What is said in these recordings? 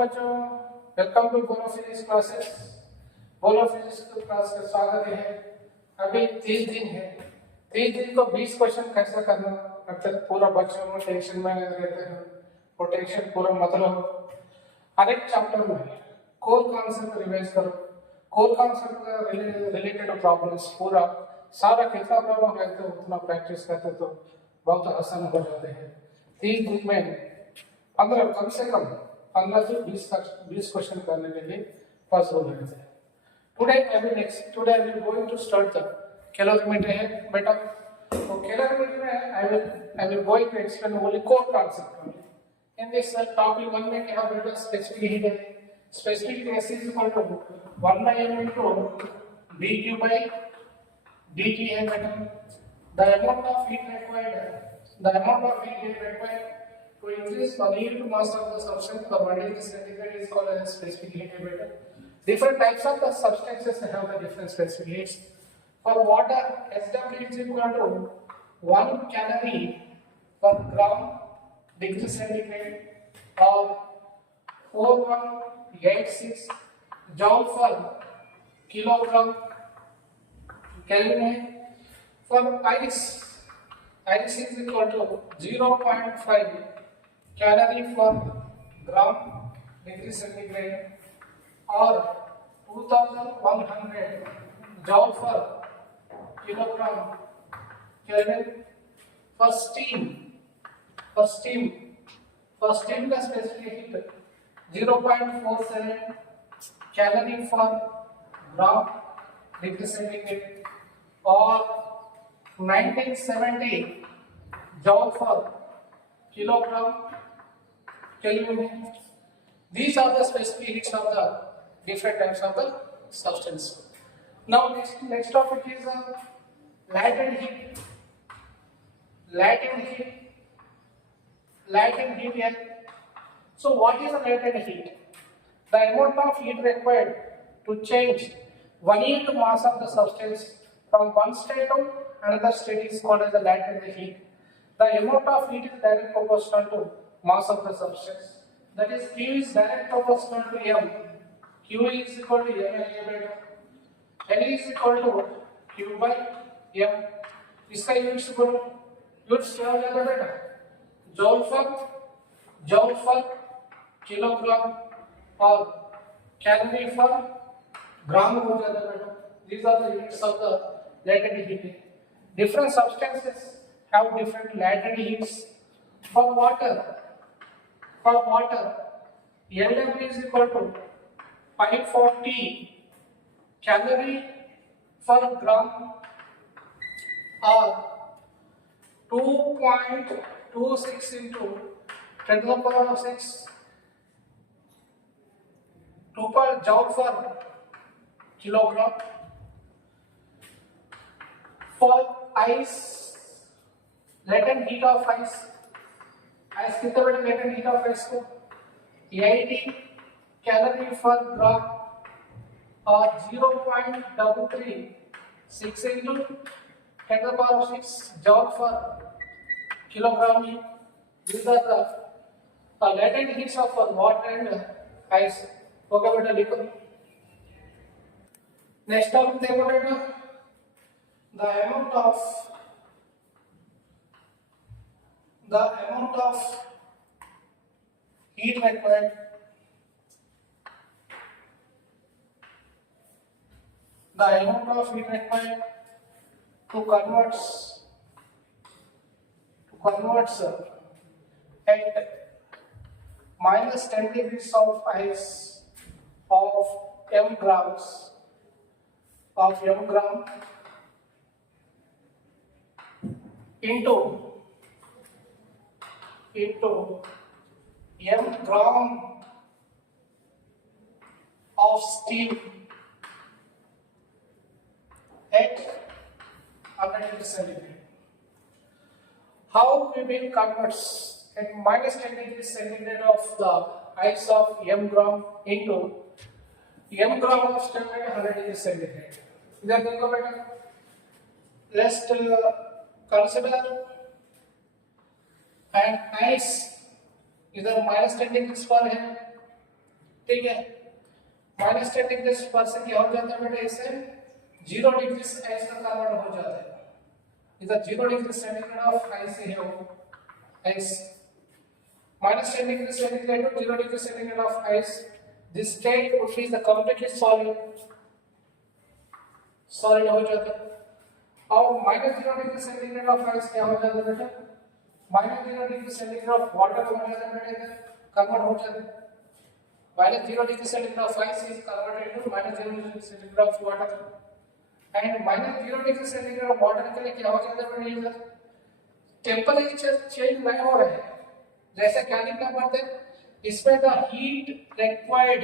बच्चों, welcome to बोलो physics classes. बोलो फिजिक्स क्लास का स्वागत है। अभी 30 दिन है। 30 दिन को 20 क्वेश्चन कैसे करना, मतलब पूरा बच्चों में टेंशन में रहते हैं। वो टेंशन पूरा मतलब हर एक चैप्टर में कोर कॉन्सेप्ट रिवाइज करो। कोर कॉन्सेप्ट का रिलेटेड प्रॉब्लम्स पूरा सारा कितना प्रॉब्लम रहते हो उतना प्रैक्टिस करते तो बहुत आसान हो जाते हैं। 30 दिन में 15 कम से कम 15 से 20 क्वेश्चन करने के लिए पास हो जाते हैं। Today I will going to start the calorimetry है बेटा। तो calorimetry में I will going to explain only core concept only. In this topic 1 में क्या बेटा specific heat है। Specific heat is equal to 1 by m into dq by dt है बेटा। The amount of heat required to increase the unit mass of the substance per 1 degree centigrade is called as specific heat है बेटा। Different types of the substances have the different specific heats. For water, SW is equal to 1 calorie per gram degree centigrade or 4186 joule per kilogram Kelvin है। For ice is equal to 0.5 calorie per gram degree centigrade or 2100 joule per kilogram Kelvin। For steam का specific heat 0.47 calorie per gram degree centigrade or 1970 joule per kilogram Kelvin। These are the specific heats of the different types of the substance. Now next topic is latent heat. Latent heat here. So what is the latent heat? The amount of heat required to change one unit mass of the substance from one state to another state is called as the latent heat. The amount of heat is direct proportional to mass of the substance. That is, Q is direct proportional to M. Q is equal to MLA by L is equal to Q by M. इसका units बोलो, units क्या हो जाएगा बेटा? जॉल पर kilogram और calorie पर ग्राम हो जाता है बेटा। These are the units of the latent heat. Different substances have different latent heats. For water, LW is equal to 540 calorie per gram or 2.26 into 10 to the power of 6 joule per kilogram. For ice, latent heat of ice कितना बेटा latent heat of ice को 80 calorie per gram or 0.336 into 10 to the power of 6 joule per kilogram. These are the latent heats of water and ice. Okay बेटा लिखो। Next topic देखो बेटा, the amount of heat required to convert at minus 10 degrees of ice of m grams into m gram of steam at 100 degrees centigrade. How we will convert at minus 10 degrees centigrade of the ice of m gram into m gram of steam at 100 degrees centigrade. इधर देखो बेटा, let's consider and ice इधर minus 10 degrees पर है ठीक है, minus 10 degree पर से क्या हो जाता है बेटा, इससे 0 डिग्री आइस का कन्वर्ट हो जाता है। इधर 0 डिग्री सेंटीग्रेड ऑफ आइस है वो ice, minus 10 degree centigrade to 0 degree centigrade of ice. This state would be the completely solid हो जाता है। और minus 0 degree centigrade of ice क्या हो जाता है बेटा, minus 0 degree centigrade of water हो जाता है बेटा, इधर कन्वर्ट हो जाता है। minus 0 degree centigrade of ice is converted into minus 0 degree centigrade of water, and minus 0 degree centigrade of water के लिए क्या हो जाता है बेटा, इधर टेम्परेचर चेंज नहीं हो रहा है। जैसे क्या लिखना पड़ता है इसमें, द हीट रिक्वायर्ड,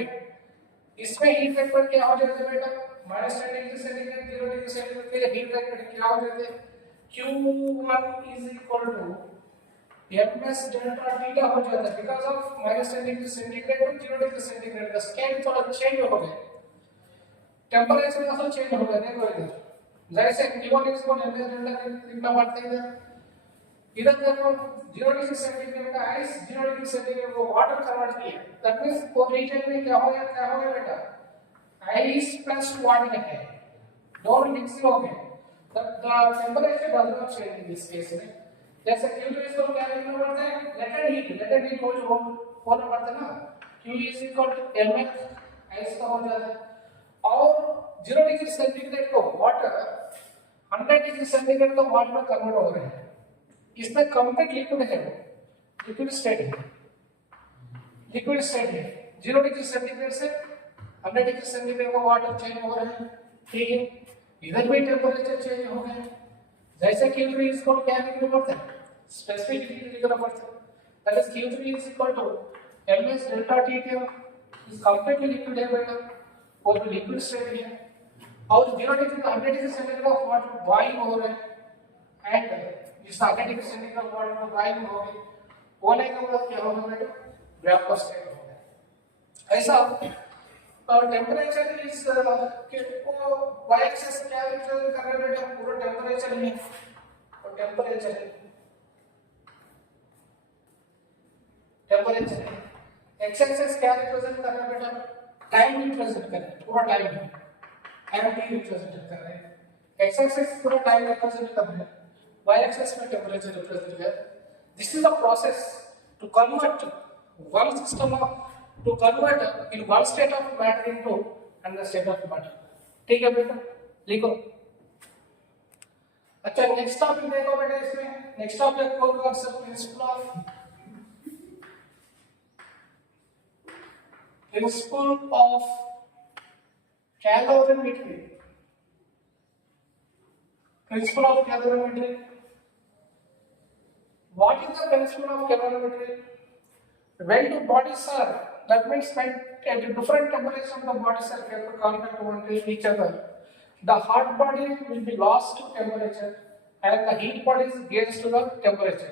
इसमें हीट रिक्वायर्ड क्या हो जाता है बेटा, minus 10 degree centigrade 0 degree centigrade के लिए हीट रिक्वायर्ड क्या हो जाते हैं, Q1 is equal to ms delta theta हो जाता है, because of minus 10 degree centigrade to 0 degree centigrade का स्केल थोड़ा चेंज हो गया, टेंपरेचर also चेंज हो गया। देखो इधर जैसे Q1 is equal ms delta लिखना पड़ता है, इधर देखो 0 डिग्री सेंटीग्रेड का आइस 0 डिग्री सेंटीग्रेड को वाटर कन्वर्ट किया, दैट मींस वो रीजन में क्या हो गया बेटा, आइस प्लस वाटर है, दोनों मिक्स हो गए, the temperature does not change in this case में। जैसे Q2 इसको क्या लिखना पड़ता है, लेटेंट हीट हो होना पड़ता है ना, Q is equal to mf ice का हो जाता है, और 0 डिग्री सेंटीग्रेड को वाटर 100 डिग्री सेंटीग्रेड को वाटर में कन्वर्ट हो रहे हैं, इसमें कंप्लीट लिक्विड है, लिक्विड स्टेट है, लिक्विड स्टेट है, 0 डिग्री सेंटीग्रेड से 100 डिग्री सेंटीग्रेड का वाटर चेंज हो रहा है, ठीक है, इधर भी टेंपरेचर चेंज हो गया। जैसे Q3 इसको क्या लिखना पड़ता है, स्पेसिफिक हीट लिखना पड़ता है, that is Q3 is equal to ms delta T के इस कंप्लीटली लिक्विड है बेटा, वो भी लिक्विड स्टेट है, और 0 डिग्री से 100 डिग्री सेंटीग्रेड का वाटर बॉइल हो रहा है, एंड इस 100 डिग्री सेंटीग्रेड वाटर में बॉइल हो गई, होने का मतलब क्या होगा बेटा, वेपर स्टेट होगा। ऐसा टेंपरेचर इज के को y एक्सिस क्या रिप्रेजेंट कर रहा है बेटा, पूरा टेंपरेचर ही, और टेंपरेचर x एक्सिस क्या रिप्रेजेंट कर रहा है बेटा, टाइम रिप्रेजेंट कर रहा है, पूरा टाइम t रिप्रेजेंट कर रहा है, x एक्सिस पूरा टाइम रिप्रेजेंट कर रहा है, y axis में temperature represented है। This is the process to convert one system of to convert in one state of matter into another state of matter, ठीक है बेटा, लिखो। अच्छा नेक्स्ट टॉपिक देखो बेटा, इसमें नेक्स्ट टॉपिक को concept principle of calorimetry, principle of calorimetry. What is the principle of calorimetry? When two bodies are, that means when at different temperatures of the bodies are kept contact with each other, the hot body will be lost to temperature and the heat body is gains to the temperature.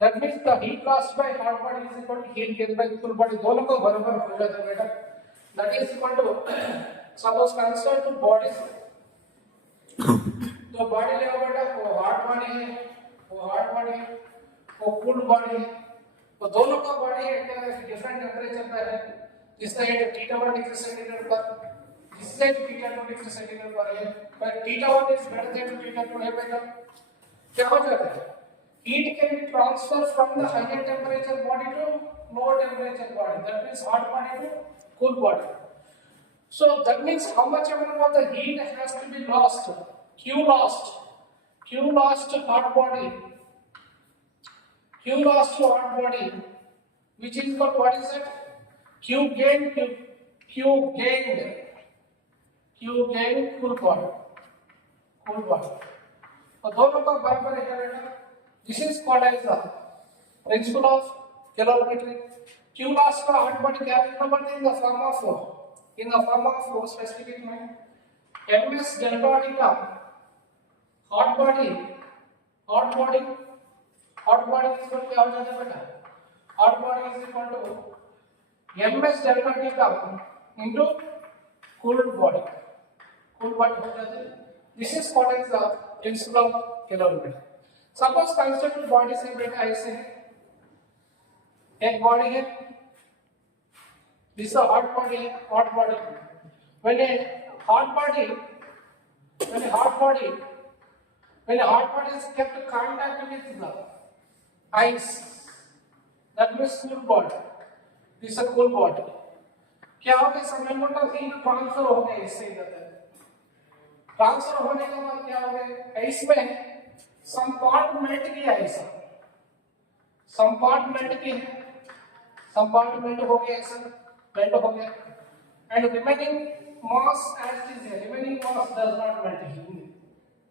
That means the heat lost by hot body is equal to heat gained by cool body, दोनों को बराबर हो जाता है बेटा। That is equal to suppose consider two bodies, तो body ले बेटा, वो hot body है, वो hot body है, वो कूल बॉडी है, तो दोनों का बॉडी डिफरेंट टेंपरेचर पर है, जिससे θ1 डिग्री सेंटीग्रेड पर, जिससे θ2 डिग्री सेंटीग्रेड पर है, पर θ1 इज ग्रेटर देन θ2 है बेटा, क्या हो जाता है, heat can be transfer from the higher temperature body to lower temperature body, that means hot body to cool body. So that means how much amount of the heat has to be lost, Q lost hot body, Q lost to hot body, which is called, what is it? Q gained cool body, और दोनों का बराबर है बेटा। This is called as the principle of calorimetry. Q lost का hot body क्या लिखना पड़ता है, in the form of specific में ms delta T का hot body is equal क्या हो जाता है बेटा, hot body is equal to ms delta T का into cooled body हो जाता है। This is called as the principle of calorimetry. Suppose consider two bodies है बेटा, ऐसे है, एक बॉडी है This is a hot body. Hot body. When a hot body, when a hot body, when a hot body is kept in contact with the ice, that means cool body. This is a cool body. क्या हो गया? some amount of heat transfer हो गया इससे इधर. Transfer होने के बाद क्या हो गया? इसमें some part मेल्ट किया है ऐसा. some part मेल्ट किया है. some part मेल्ट हो गया ऐसा. मेल्ट हो गया. And remaining mass as it is here. Remaining mass does not melt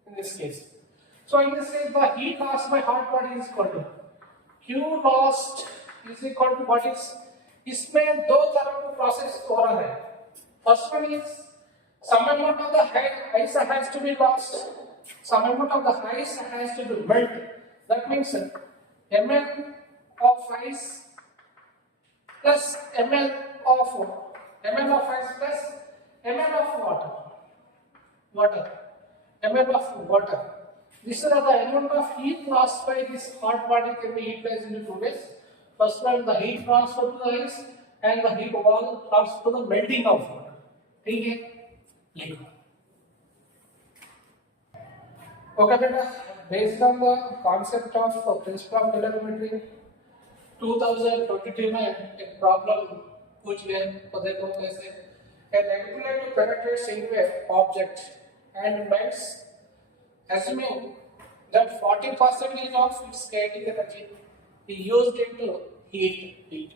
in this case. So in this case, the heat lost by hot body is equal to Q lost is equal to what is? इसमें दो तरह का process हो रहा है. First one is some amount of the ice has to be lost. Some amount of the ice has to be melted. That means ml of ice plus ml of ice plus ml of water. ml of water. This is the amount of heat lost by this hot body can be utilized into two ways. First one, the heat transfer to the ice, and the heat transfer to the melting of water. ठीक है? लिखो. Okay, बेटा. Based on the concept of principle of calorimetry, 2022 में एक problem पूछ गया. तो देखो कैसे. A regulator penetrates into an object and melts, assuming that 40% of its kinetic energy is used into heat.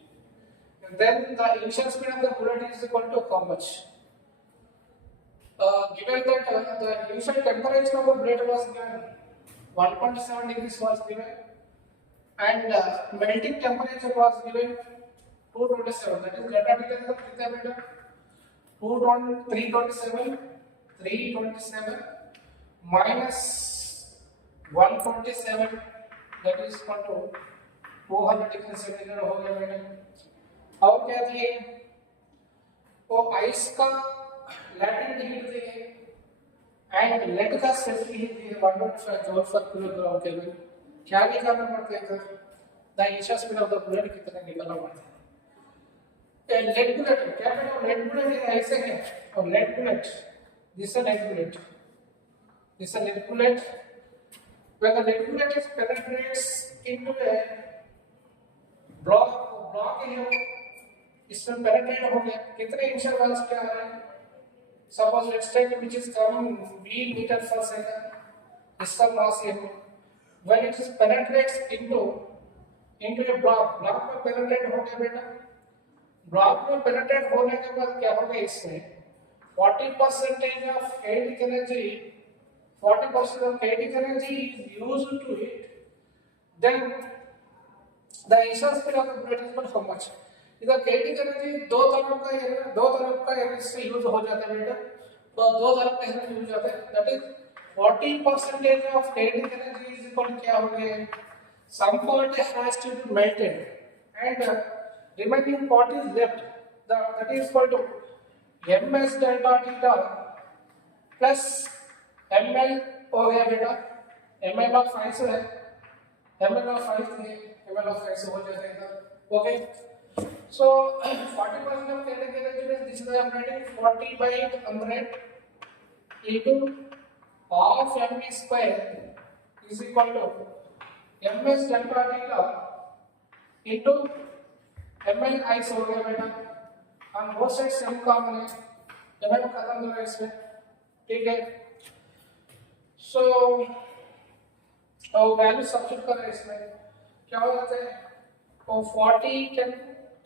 And then the initial speed of the bullet is equal to how much? Given that the initial temperature of the bullet was given 1.7 degrees was given, and melting temperature was given 227. That is delta T का कितना बेटा? 327 minus 127, that is equal to 200 degree centigrade हो गया बेटा. और क्या दिए? वो आइस का लैटेंट हीट दिए एंड लेड का स्पेसिफिक हीट दिए 1.5 जूल पर किलोग्राम केल्विन. क्या निकालना पड़ता है sir? The initial speed of the bullet कितना निकालना पड़ता है? लेड बुलेट क्या बेटा? लेड बुलेट ऐसे है. और lead bullet, this is lead bullet, this is lead bullet. When the lead bullet is penetrates into a block है वो, इसमें penetrate हो गया. कितने initial velocity आ रहा है? Suppose let's take which is coming v meter per second. इसका mass है. When it is penetrates into a block में penetrate हो गया बेटा. block में penetrate होने के बाद क्या हो गया? इसमें 40% of kinetic energy 40% of kinetic energy is used to it. Then the initial speed of the bullet is how much? इधर kinetic energy दो तरफ का एनर्जी से यूज हो जाता है बेटा. तो दो तरफ का एनर्जी यूज जाता है. That is 40% of kinetic energy is equal क्या हो गया? Some part has to be melted and remaining part is left. That is equal to ms delta theta plus ml हो गया बेटा. ml of ice है. ml of ice है. ml of ice हो जाता है इधर. Okay. So 40% of kinetic energy means this is I am writing 40 by 100 into half mv square is equal to ms delta theta into ml ice हो गया बेटा. हम both sides same common है. ml खत्म करो इसमें. ठीक है. So वैल्यू सब्स्टिट्यूट करें इसमें. क्या हो जाता है? तो 40 कैन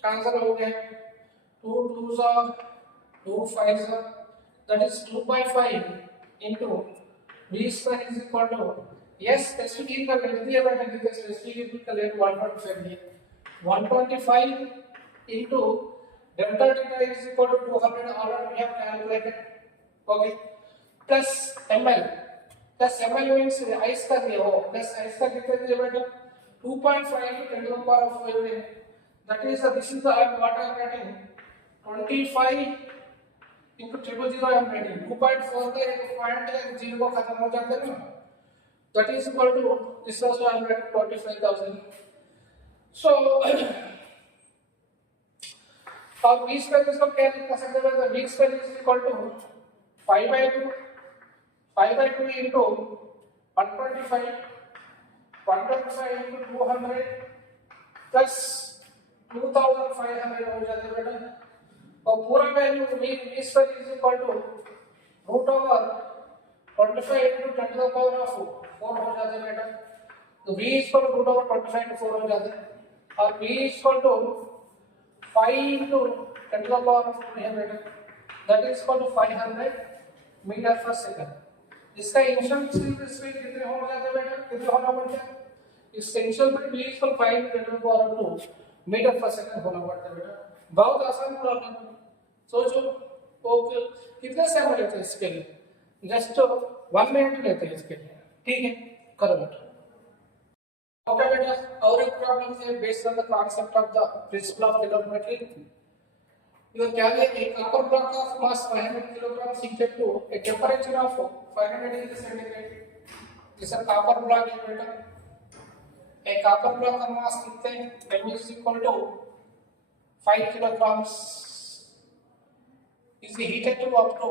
कैंसिल हो गए. 2 2s are 2 5s are, that is 2/5 into v square is equal to yes specific heat का लेट दिया बेटा. कितना स्पेसिफिक हीट का लेट 1.5 है. 125 into delta theta is equal to 200 already we have calculated. Okay. Plus ml means ice का दिया हो. plus ice का कितना दिया बेटा? 2.5 into 10 to the power of 5. That is this is the what I am writing 25 into 000 I am writing 2.4 का एक point है 0 को खत्म हो जाता है ना. That is equal to this also I am writing 25,000. So और बी स्क्वायर इसको क्या लिख सकते हैं, B square is equal to 5/2 5/2 into 125 into 200 plus 2500 हो जाता है बेटा। और पूरा value B square is equal to root over 25 into 10 to the power of 4 हो जाता है बेटा। तो b is equal to root over 25 into 4 हो जाता है, और b is equal to 5 into 10 to the power of 4 है बेटा, that is equal to 500 metre per second. इसका इनिशियल स्पीड कितने हो जाते हैं बेटा, कितने होना पड़ता है, इस initial speed b equal 5 10 to the power of 2 metre per second होना पड़ता है बेटा। बहुत आसान प्रॉब्लम है, सोचो। ओके, कितने सेकंड लेते हैं इसके लिए, जस्ट 1 मिनट लेते हैं इसके लिए, ठीक है, करो बेटा। ओके बेटा, और एक प्रॉब्लम है based on the concept of the principle of calorimetry. इधर क्या है, एक copper block of mass 500 kilogram subject to a temperature of 500 degree centigrade. जैसे कॉपर ब्लॉक है बेटा, एक कॉपर ब्लॉक का मास कितने, m is equal to 5 kilograms is heated to up to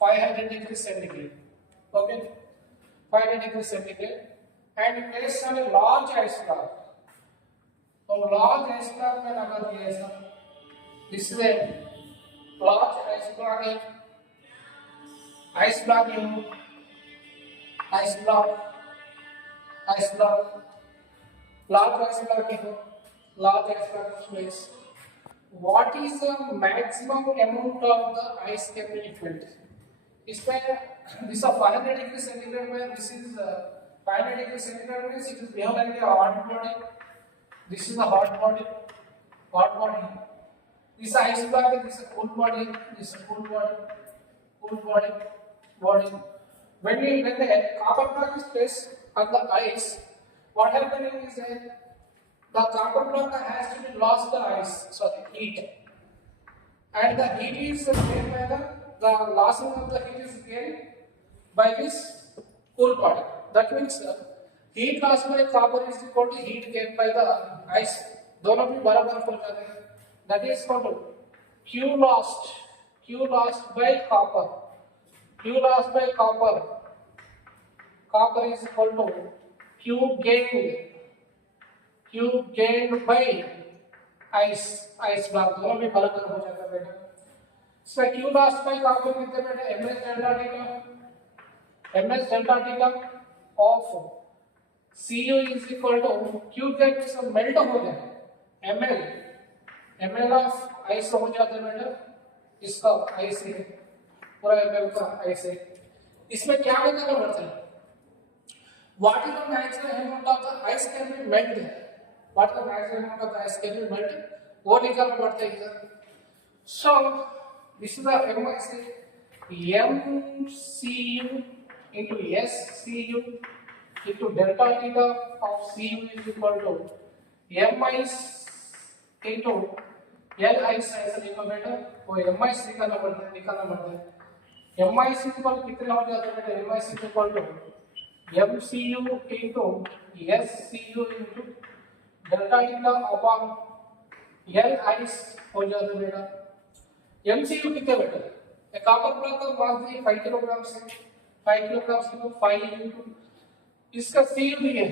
500 degree centigrade. Okay, 500 degree centigrade, and placed on a large ice block. तो large ice block में लगा दिया ऐसा, this is a large ice block है, ice block है, ice block, ice block, large ice block है, large ice block is placed. What is the maximum amount of the ice can be filled? इसमें this of 500 degree centigrade में, this is 500 degree centigrade में it is behave like a hot body. This is a hot body, hot body. This ice block, this is a cool body, this is a cool body, cool body, body. When the copper block is placed on the ice, what happening is that the copper block has to be lost the ice, sorry, heat, and the heat is gained by the losing of the heat is gained by this cool body. That means heat loss by copper is equal to heat gained by the ice. दोनों भी बराबर हो जाते हैं. That is equal to Q lost by copper. Q lost by copper. Copper is equal to Q gained by ice block. दोनों भी बराबर हो जाता है बेटा. इसका Q lost by copper कितने बेटा, ms delta t का of Cu is equal to Q gained से मेल्ट हो जाए, ml of ice हो जाता है बेटा, इसका ice है, पूरा ml का ice है। इसमें क्या निकालना पड़ता है, what is the maximum amount of the ice can be melted, what is the maximum amount of the ice can be melted, वो निकालना पड़ता है इधर। So this is the MCU into SCU into delta theta of Cu is equal to MIs into LIs ऐसा लिखो बेटा, वो MIs निकालना पड़ता है। MIs इक्वल कितने हो जाते हैं बेटा, MIs equal to MCU into SCU into delta theta upon LIs हो जाता है बेटा। MCU कितने बेटा, एक कॉपर ब्लॉक का मास दिया 5 किलोग्राम से, 5 किलोग्राम से 5 into इसका Cu भी है,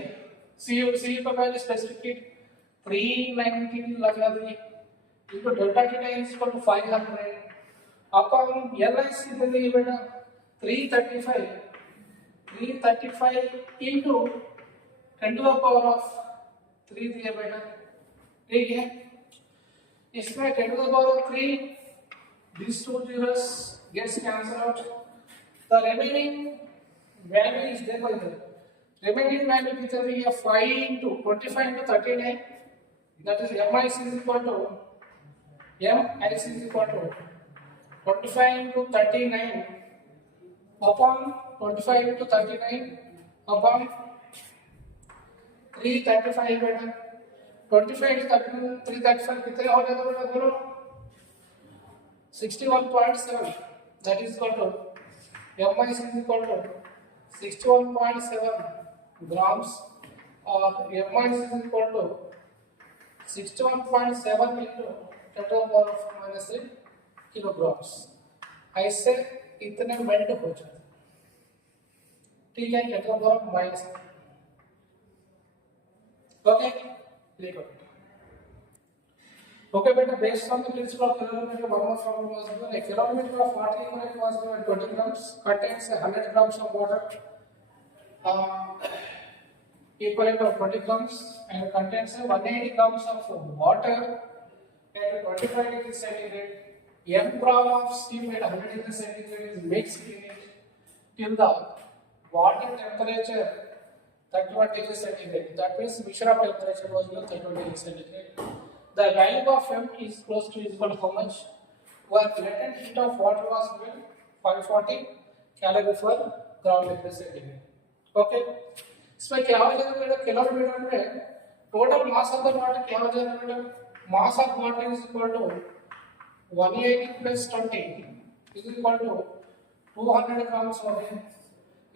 Cu का वैल्यू स्पेसिफिक 390 लगा दी into delta theta is equal to 500 upon LIs कितने दिए बेटा, 335 into 10 to the power of 3 दिए बेटा, ठीक है। इसमें 10 to the power of 3, these two zeros gets cancelled out, the remaining value is there by the remaining value कितना दिया, 5 into 25 into 39, that is MIs is equal to 25 into 39 upon 25 into 39 upon 335 बेटा, 25 into 39 335 कितने हो जाता बेटा, बोलो 61.7, that is equal to MIs is equal to 61.7 grams, or MIs is equal to 61.7 into 10 to the power of -3 kilograms ऐसे इतने melt हो जाते, ठीक है। 10 to the -3, ओके लिखो। Okay, but based on the principle of calorimeter, one more formula was given. A calorimeter of water equivalent was given 20 grams, contains 100 grams of water, equivalent of 20 grams, and contains 180 grams of water at 25 degrees centigrade. M gram of steam at 100 degrees centigrade is mixed in it till the water temperature 31 degrees centigrade. That means mixture of temperature was given 31 degrees centigrade. The value of M is close to equal to how much? Where latent heat of water was given 540 calorie per ground degree centigrade. Okay. इसमें क्या हो जाएगा बेटा, calorimeter में total mass of the water क्या हो जाएगा बेटा, mass of water is equal to 180 plus 20 is equal to 200 grams हो गए।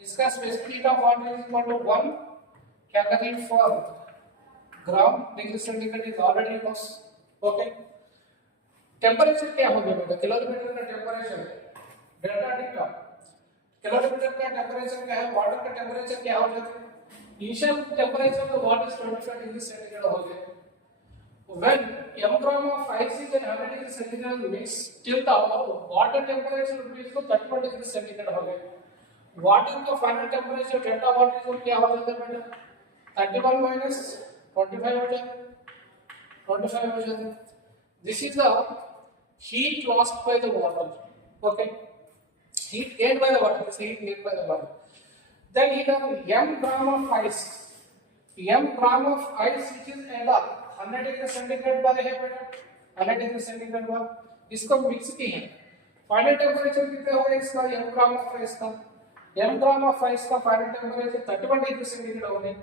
इसका specific heat of water is equal to 1 calorie per gram degree centigrade is already loss. Okay, temperature क्या हो गया बेटा, कैलोरीमीटर का टेंपरेचर डेल्टा टी का, calorimeter का टेंपरेचर क्या है, वाटर का टेंपरेचर क्या हो जाता है, initial temperature of the water is 25 degree centigrade हो गया। When m gram of ice is at 100 degree centigrade mixed till the water temperature reaches to 31 degree centigrade हो गया। वाटर का final temperature delta water is क्या हो जाता है बेटा, 31 minus 25 हो जाता है, 25 हो जाता है। This is the heat lost by the water. Okay, heat gained by the water. This heat gained by the water. Then heat of m gram of ice. M gram of ice which is at 100 degree centigrade पर है बेटा, 100 degree centigrade पर इसको mix की है। Final temperature कितना होगा इसका, m gram of ice का, m gram of ice का फाइनल टेंपरेचर 31 degree centigrade होगा।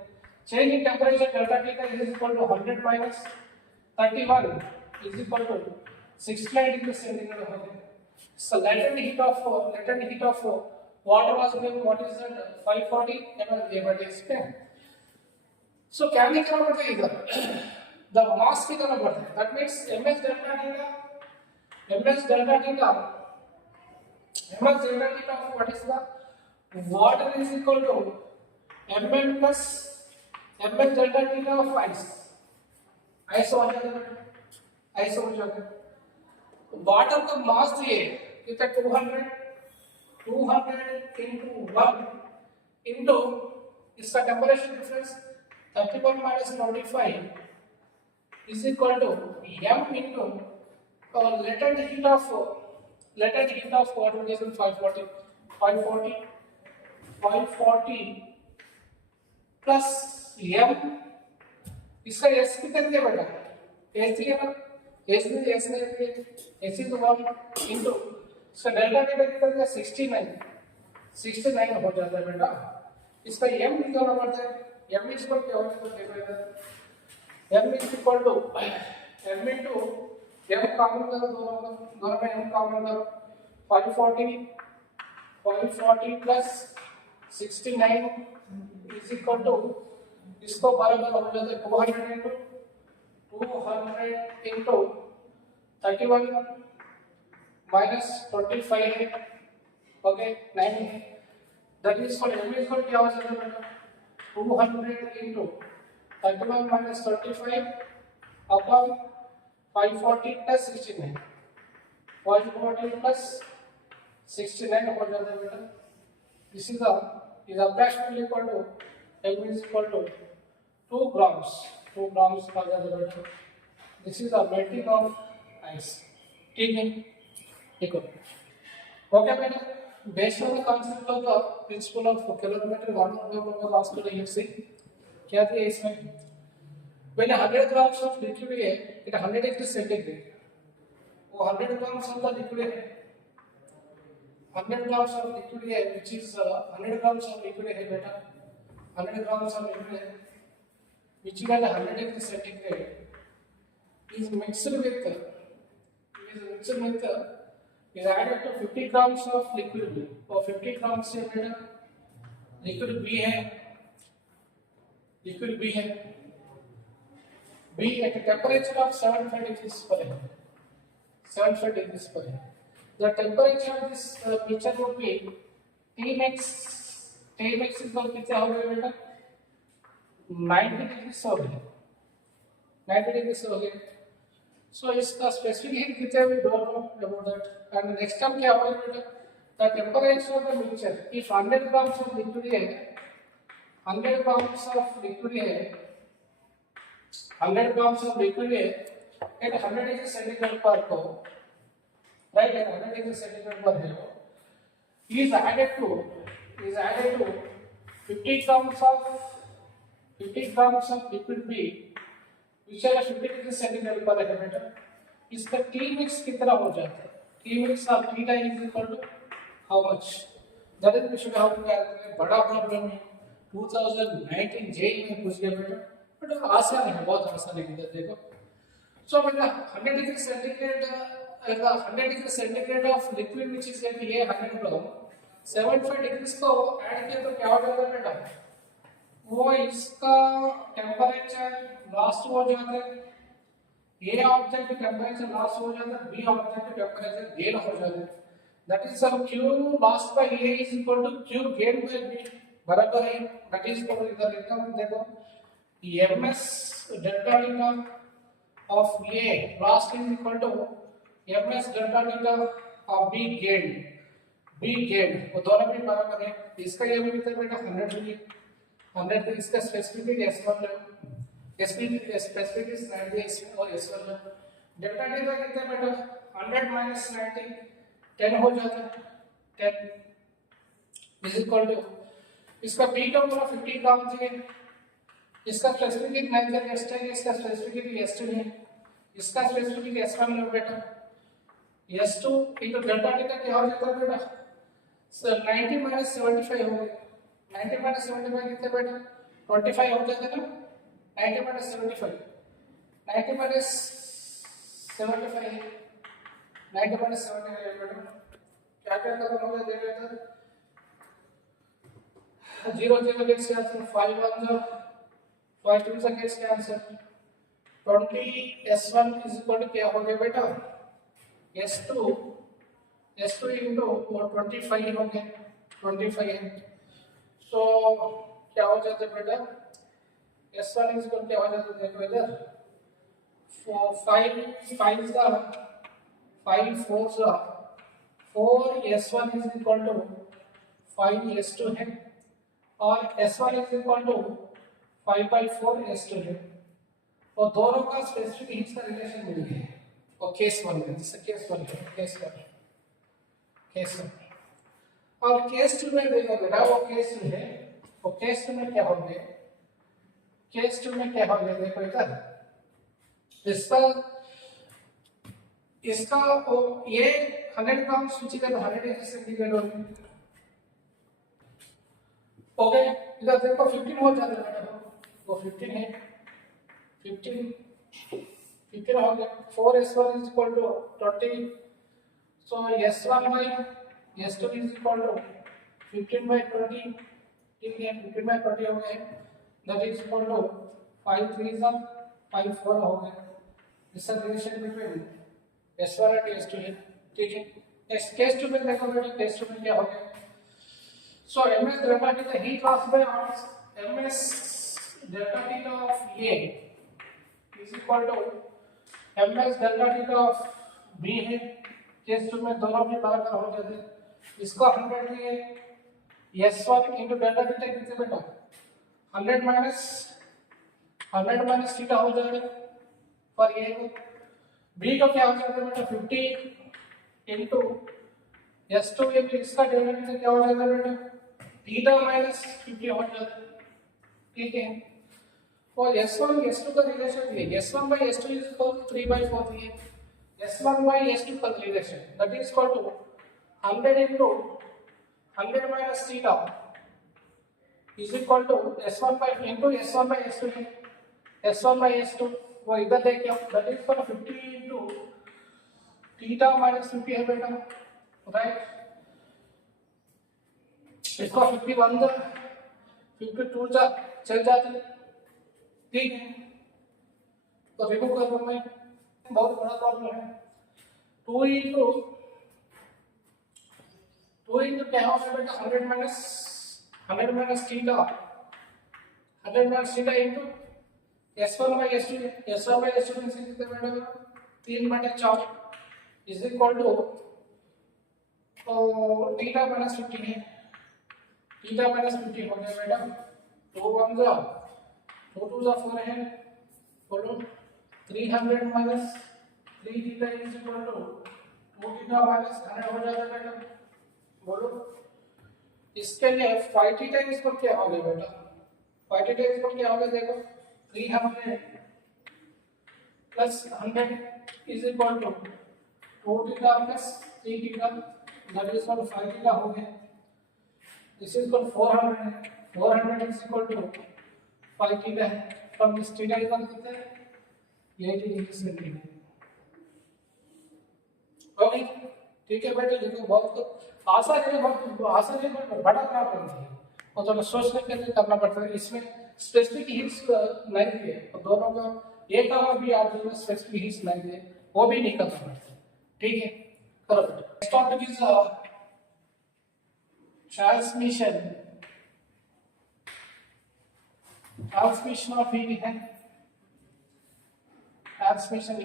Change in temperature delta T का is equal to 100 minus 31 is equal to 69 degree centigrade हो गया। So latent heat of water was given, what is that, 540 ml/day. So क्या निकालना पड़ता है इधर, the mass निकालना पड़ता है। That means ms delta T का what is the water is equal to ml plus ml delta T of ice। ऐसा हो जाता है, ऐसा हो जाता है। वाटर का मास दिए कितना, 200 into 1 into इसका temperature difference 31 minus 25 is equal to m into latent heat of water is 540 plus m, इसका s कितना दिया बेटा, s दिया ना, s is 1 into इसका डेल्टा टी कितना दिया, 69 हो जाता है बेटा। इसका m निकालना पड़ता है, m इज इक्वल क्या होगा, m is equal to m into m common करो, दोनों में m कॉमन करो, 540 plus 69 इज इक्वल टू इसको बराबर हो जाता है 200 into 31 minus 25 है, ओके 9 है। That is for m is क्या हो जाता है बेटा, 200 into 31 minus 35 upon 540 plus 69, 540 plus 69 हो जाता है बेटा। This is approximately equal to m is equal to 2 grams हो जाता है बेटा। This is the melting of ice, ठीक है, देखो ओके बेटा। Based on the concept of the principle of calorimeter, one of the last year से क्या दिया इसमें, पहले 100 grams of liquid है, it 100 degree centigrade, वो 100 grams of the liquid है, 100 grams of liquid है, which is 100 grams of liquid है बेटा, 100 grams of liquid है, which is at 100 degree centigrade, is mixed with is added to 50 grams of liquid B, और 50 grams से बेटा liquid B है, B at a temperature of 75 degrees पर है, 75 degrees पर है. The temperature of this mixture would be Tmax. Tmax is equal कितना हो गया बेटा? 90 degrees हो गया. 90 degrees हो गया. So इसका specific heat कितना we don't know about that. And next term क्या होगा बेटा? The temperature of the mixture. If 100 grams of liquid है, 100 grams of liquid है, 100 grams of liquid है, at 100 degree centigrade पर को, right? At 100 degree centigrade पर है वो, is added to 50 grams of liquid B, which है 50 degree centigrade पर है बेटा. इसका T mix कितना हो जाता है? T mix of theta is equal to how much? That is we should have to calculate. बड़ा प्रॉब्लम है. 2019 जेई में पूछ गया बेटा. बट आसान है, बहुत आसान है. इधर देखो. So बेटा 100 degree centigrade, 100 degree centigrade of liquid which is at ये 100 ग्राम, 75 degrees को ऐड किया तो क्या हो जाता है बेटा? वो इसका टेम्परेचर लास्ट हो जाता है. A ऑब्जेक्ट टेम्परेचर लास्ट हो जाता है, B ऑब्जेक्ट टेम्परेचर गेन हो जाता है. That is Q lost by A is equal to Q gained by B. बराबर है. That is equal to इधर लिखा हूँ देखो. ms delta theta of A lost is equal to ms delta theta of B gained. B gained वो दोनों भी बराबर है. इसका ये भी कितना बेटा 100 मिली. 100 तो इसका स्पेसिफिक S1 है. स्पेसिफिक इज 90 इसमें और S1 है. डेल्टा थीटा कितना बेटा 100 minus 90 10 हो जाता है. 10 is equal to इसका B का पूरा 50 ग्राम है. इसका स्पेसिफिक नाइट्रोजन S10 है. इसका स्पेसिफिक S2 है. इसका स्पेसिफिक S1 है बेटा. S2 into डेल्टा थीटा क्या हो जाता है बेटा? सर 90 minus 75 हो गया. 90 minus 75 कितना बेटा 25 हो जाता है ना. 90 minus 75 90 minus 75 है. 90 minus 75 है बेटा. क्या क्या खत्म हो गया देख लेते हैं. 0 0 gets cancelled. 5 1 0 5 2 gets cancelled. 20 S1 is equal to क्या हो गया बेटा S2 into 25 हो गया 25 है. So क्या हो जाता है बेटा S1 is equal क्या हो जाता है देखो इधर 5 4 4 S1 is equal to 5 S2 है और S1 is equal to 5 by 4 S2 है. और दोनों का स्पेसिफिक हीट का रिलेशन मिल गया. और केस 1 है. जिससे केस 1 है. केस 1 और केस 2 में देखो बेटा वो केस 2 है. वो केस 2 में क्या हो गया? केस 2 में क्या हो गया देखो इधर. इसका ये 100 ग्राम सूची का 100 डिग्री सेंटीग्रेड हो गया. ओके इधर देखो 15 हो जाता है बेटा. वो 15 है. 15 हो गया. 4 S1 is equal to 20. So S1 by S2 is equal to 15 by 20. ठीक है 15 by 20 हो गए. That is equal to 5 3 5 4 हो गए. This is relation between S1 and S2 है. ठीक है. नेक्स्ट केस 2 में देखो बेटा केस 2 में क्या हो गया. So ms delta theta heat loss by ms delta theta of A is equal to ms delta theta of B है. केस 2 में दोनों भी बराबर हो जाते हैं. इसको 100 लिए S1 into delta theta कितने बेटा 100 minus थीटा हो जाएगा. पर ये को B को क्या हो जाता है बेटा 50 into S2 ये भी इसका डेरिवेटिव क्या हो जाएगा बेटा थीटा minus 50 हो जाता है. ठीक है. और S1 S2 का रिलेशन ये S1 by S2 is equal to 3 by 4 है. S1 by S2 का relation that is equal to 100 into 100 minus theta is equal to S1 by S2 है. S1 by S2 वो इधर देखिए that is equal to 50 into theta minus 50 है बेटा. Right. इसको 51 जा 52 जा चल जाते हैं. ठीक है. तो रिमूव कर दो. मैं बहुत बड़ा प्रॉब्लम है. 2 into क्या होगा बेटा 100 minus theta 100 minus theta into S1 by S2 S1 by S2 कितने बेटा 3/4 is equal to theta minus 50 है theta minus 50 हो गया बेटा 2 1 जा 2 2 जा 4 है बोलो 300 minus 3 theta is equal to 2 theta minus 100 हो जाएगा बेटा बोलो इसके लिए 5 थीटा इस पर क्या हो गया बेटा 5 थीटा इस पर क्या हो गया देखो 300 plus 100 is equal to 2 theta plus 3 theta that is equal 5 theta हो गया this is equal 400 is equal to 5 theta है फ्रॉम दिस थीटा इक्वल कितना है 80 डिग्री सेंटीग्रेड ओके ठीक है बेटा देखो बहुत आसान है बहुत बड़ा प्रॉब्लम है और थोड़ा सोचने के लिए करना पड़ता है इसमें स्पेसिफिक हिंट्स नहीं दिए और दोनों का एक का भी आप जो स्पेसिफिक हिंट्स नहीं दिए वो भी नहीं करना पड़ता ठीक है करो next topic is transmission of heat है ट्रांसमिशन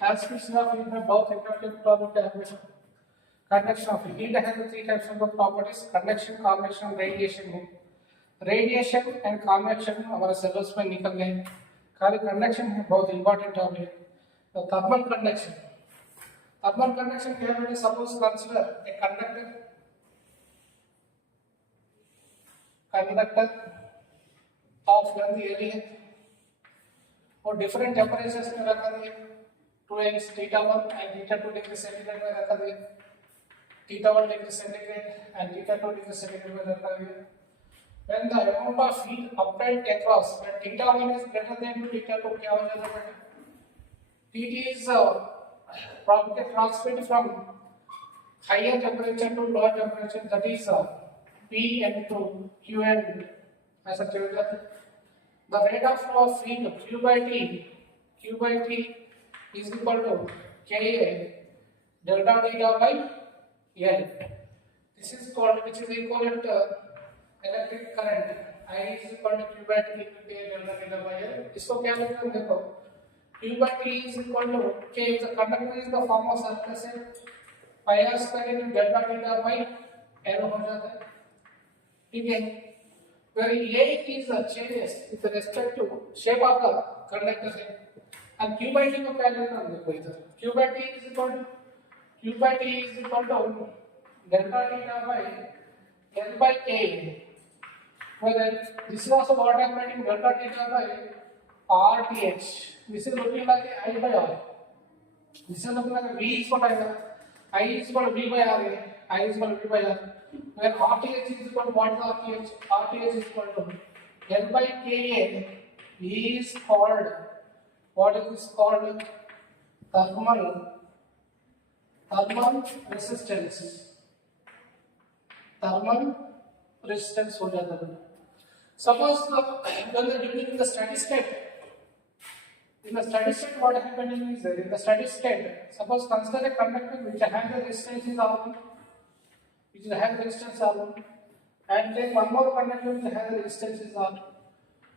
of heat में बहुत इंपॉर्टेंट टॉपिक है हमेशा conduction of heat has three types of properties conduction convection radiation है radiation and convection हमारे सिलेबस में निकल गए खाली conduction है बहुत इंपॉर्टेंट टॉपिक है तो thermal conduction क्या है suppose consider a conductor of length L है और different temperatures में रखा दिया 2x θ1 and θ2 डिग्री सेंटीग्रेड में रखा दिया θ1 degree centigrade and θ2 degree centigrade में रखा गया when the amount of heat applied across when θ1 is greater than θ2 क्या हो जाएगा बेटा heat is transmitted from higher temperature to lower temperature that is P into Q and ऐसा क्या हो जाता है the rate of flow of heat Q by T is equal to Ka delta theta by L. This is called which is equivalent to electric current. I is equal to Q by T into K delta theta by L. इसको क्या लिखते हैं देखो Q by T is equal to K if the conductor is the form of surface है pi r square into delta theta by L हो जाता है ठीक है where A is the changes with respect to shape of the conductor है and Q by T को क्या लिखना है देखो इधर Q by T is equal to delta theta by L by K where this is also what I am writing delta theta by RTH this is looking like I by R this is looking like V is what I is equal to V by R I is equal to V by R where RTH is equal to what is RTH is equal to L by Ka is called what is this called thermal resistance हो जाता है suppose when during the steady state what happening is in the steady state suppose consider a conductor which has the resistance is R1 and take one more conductor which has the resistance is R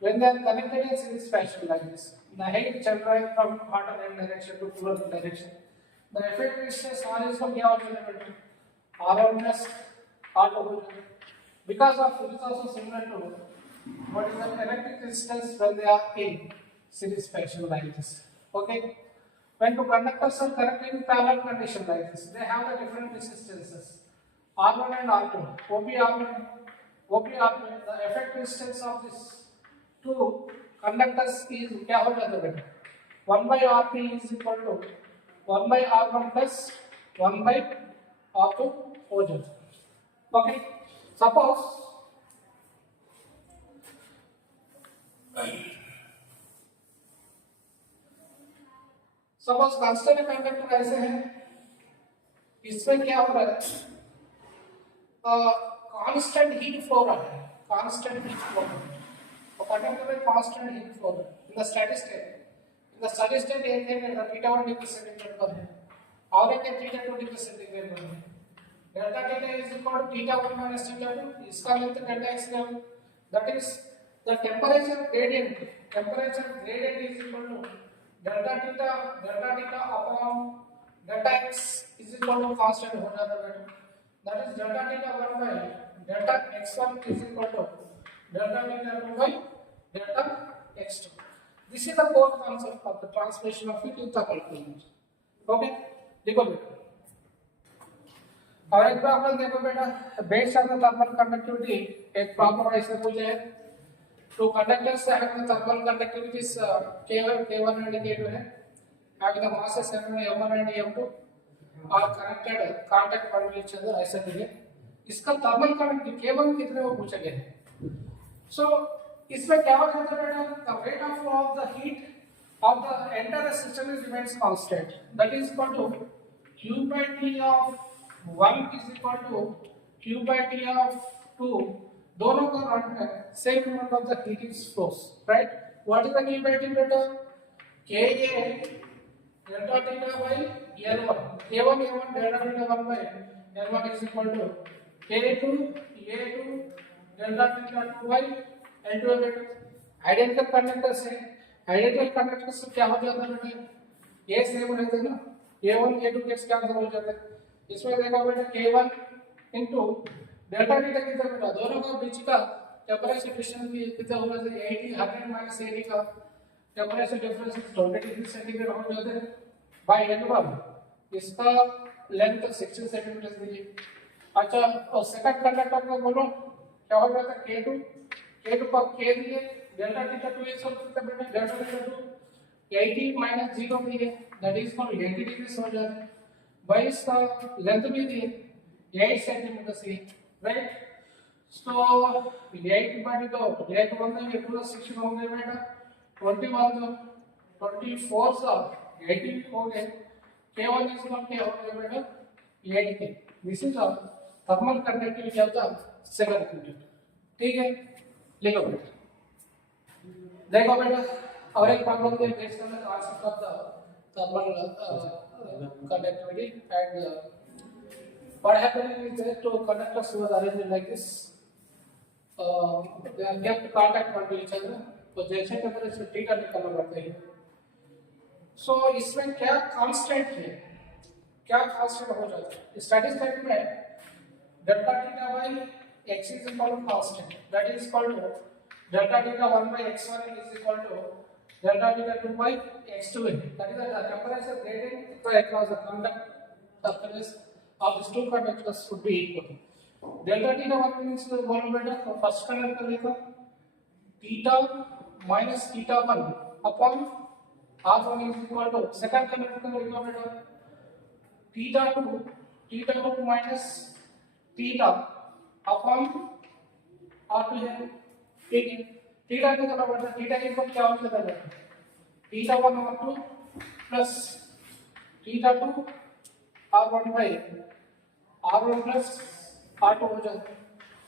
when they are connected in series fashion like this the heat generated from hotter end direction to cooler direction the effective resistance R is क्या हो जाएगा R1 plus R2 हो जाएगा because of it is also similar to what is the electric resistance when they are in series fashion like this okay when two conductors are connected in parallel condition like this they have the different resistances R1 and R2 OP R1 the effective resistance of this two conductors is क्या हो जाता है बेटा 1 by RP is equal to 1 by R1 plus 1 by R2 हो जाता है okay suppose consider conductor ऐसे है इसमें क्या हो रहा है कांस्टेंट हीट फ्लो रहा है और कंडक्टर में constant heat flow in the steady state the steady state एक है मेरा theta 1 डिग्री सेंटीग्रेड पर है और एक है theta 2 डिग्री सेंटीग्रेड पर है delta theta is equal to theta 1 minus theta 2 इसका लेंथ delta x है that is the temperature gradient is equal to delta theta upon delta x is equal to constant हो जाता है बेटा that is delta theta 1 by delta x1 is equal to delta theta 2 by delta x2. This is the core concept of the transmission of heat in thermal fluids. Okay, देखो बेटा और एक problem देखो बेटा based on the thermal conductivity एक problem ऐसे पूछे है two conductors have the thermal conductivities K1 and K2 है having the masses M1 and M2 are connected contact point each other ऐसा दिए इसका थर्मल कंडक्टिविटी K1 कितने वो पूछा गया है सो इसमें क्या हो जाता है बेटा the rate of flow of the heat of the entire system is remains constant that is equal to Q by T of 1 is equal to Q by T of 2 दोनों का रॉड में same amount of the heat is flows right what is the Q by T बेटा K A delta theta by L1 K1 A1 delta theta 1 by L1 is equal to K2 A2 delta theta 2 by L2 बेटा identical conductors है identical conductors से क्या हो जाता है बेटा ये सेम रहते हैं ना A1 A2 के कैंसिल हो जाते हैं इसमें देखा बेटा K1 into डेल्टा थीटा कितना बेटा दोनों का बीच का टेंपरेचर डिफरेंस कितना होगा जैसे 80 100 माइनस 80 का टेंपरेचर डिफरेंस 20 डिग्री सेंटीग्रेड हो जाता है बाय L1 इसका लेंथ 16 सेंटीमीटर दीजिए अच्छा और सेकंड कंडक्टर को बोलो क्या हो जाता है K2 पर K दिए डेल्टा थीटा 2 इज कितना बेटा डेल्टा थीटा 2 80 माइनस 0 दिए दैट इज फॉर 80 डिग्री हो जाता है बाय इसका लेंथ भी दिए 8 सेंटीमीटर से राइट सो 8 बाय तो 8 1 में पूरा 16 हो गया बेटा 21 तो 24 सा 80 हो गए K1 is equal to हो गया बेटा 80 this is a thermal conductivity of the second conductor ठीक है लिखो बेटा देखो बेटा और एक प्रॉब्लम के बेस करना concept of the thermal conductivity and what happening is that two conductors was arranged like this they are kept contact with each other तो जैसे टेंपरेचर थीटा निकालना पड़ता है सो इसमें क्या कांस्टेंट है क्या कांस्टेंट हो जाता है स्टडी स्टेट में delta theta by x is equal to constant that is equal to delta theta 1 by x1 is equal to delta theta 2 by x2 that is the temperature gradient across the conduct surface of these two conductors should be equal delta theta 1 means one better first conductor देखो theta minus theta 1 upon r1 is equal to second conductor देखो बेटा theta 2 minus theta upon r2 है ठीक है theta की तरफ बढ़ता theta की इक्वल क्या हो जाता है theta 1 r2 plus theta 2 r1 by r1 plus r2 हो जाता है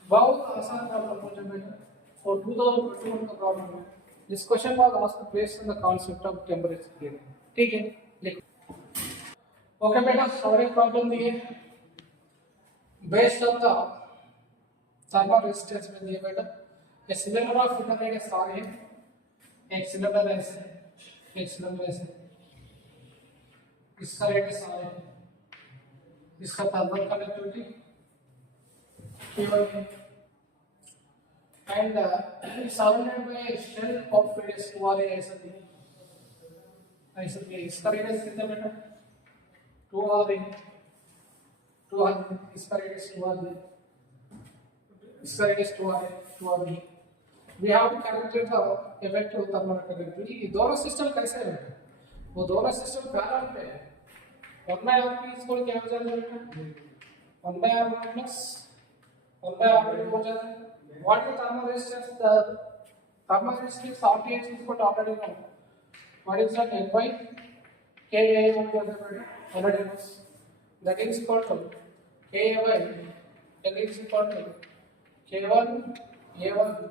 बहुत आसान प्रॉब्लम हो जाता है और 2021 का प्रॉब्लम है this question was asked based on the concept of temperature gradient ठीक है लिखो ओके बेटा सॉरी प्रॉब्लम दिए based on the thermal resistance में दिए बेटा a cylinder of inner radius r है एक सिलेंडर ऐसे एक सिलेंडर ऐसे इसका रेडियस r है इसका थर्मल कंडक्टिविटी K1 है and surrounded by a shell of radius 2r है ऐसा दिया इसका रेडियस कितना बेटा 2r है 2r इसका रेडियस 2r है इसका रेडियस 2r है 2r है we have to calculate the effect of thermal conductivity ये दोनों सिस्टम कैसे है वो दोनों सिस्टम पैरेलल पे है 1 by r की इसको क्या हो जाएगा बेटा 1 by r minus 1 by r हो जाता है what is thermal resistance the thermal resistance RTH is what already know what is that L by Ka हो जाता है बेटा already knows that is equal to Ka by that is equal to K1 A1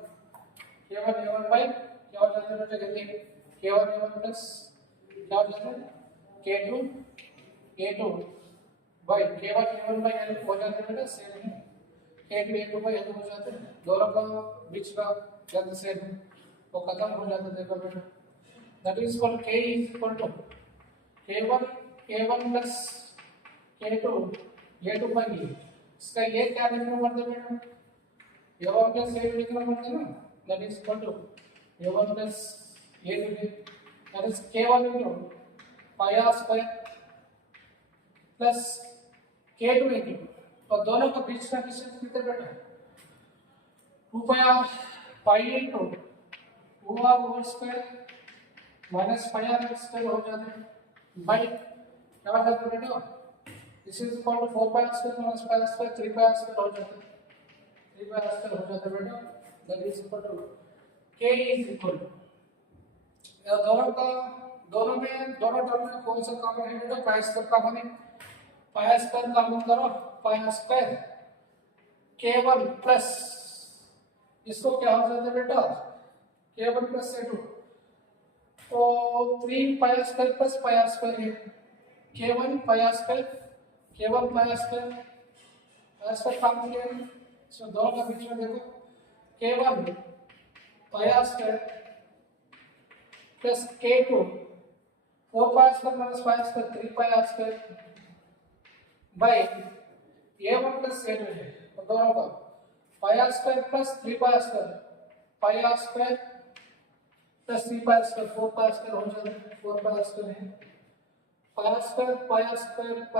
K1 A1 by क्या हो जाता है बेटा कहते हैं K1 A1 plus क्या हो जाता है K2 by K1 by L हो जाते हैं बेटा सेम है, K2 बाई L हो जाते हैं, दोनों का बीच का लेंथ सेम है, वो खत्म हो जाता है देखो बेटा, that is equal K is equal to K1 plus K2 A2 by E, इसका ये क्या लिखना पड़ता है बेटा, A1 प्लस A2 लिखना पड़ता है ना, that is equal to A1 plus A2, that is K1 into pi r square plus K2 into, और दोनों का बीच का डिस्टेंस कितना बेटा 2 pi into 2r whole square minus pi r square हो जाता है बाई क्या हो जाता है बेटा, this is equal to 4 pi r square minus pi r square 3 pi r square हो जाता है, 3 pi r स्क्वायर हो जाता है बेटा, that is equal to K is equal to, दोनों टर्म में कौन सा कॉमन है बेटा, पाई स्क्वायर कॉमन है, पाई स्क्वायर कॉमन करो, पाई स्क्वायर K1 प्लस इसको क्या हो जाता है बेटा K1 प्लस K2, तो 3 pi square plus pi square है, K1 पाई स्क्वायर कॉमन किया है, इसमें दोनों का बीच में देखो K1 pi square plus K2 4 pi square minus pi square 3 pi r square by A1 plus A2 है, तो दोनों का pi r square plus 3 pi r square plus 3 pi r square 4 pi r square हो जाता है, 4 pi r square है, pi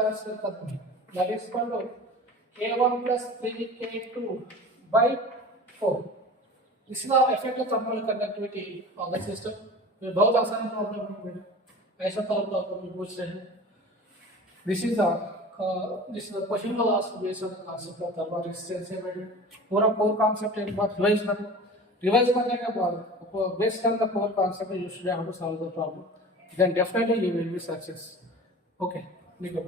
r square खत्म, that is equal to K1 plus 3K2 by 4, इसका effect of thermal conductivity of the system, ये बहुत आसान problem है बेटा, ऐसा प्रॉब्लम पूछ रहे हैं, this is the question was asked based on the concept of thermal resistance है बेटा, पूरा कोर कांसेप्ट एक बार रिवाइज करने के बाद based on the core concept you should have to solve the problem, then definitely you will be success, okay लिखो।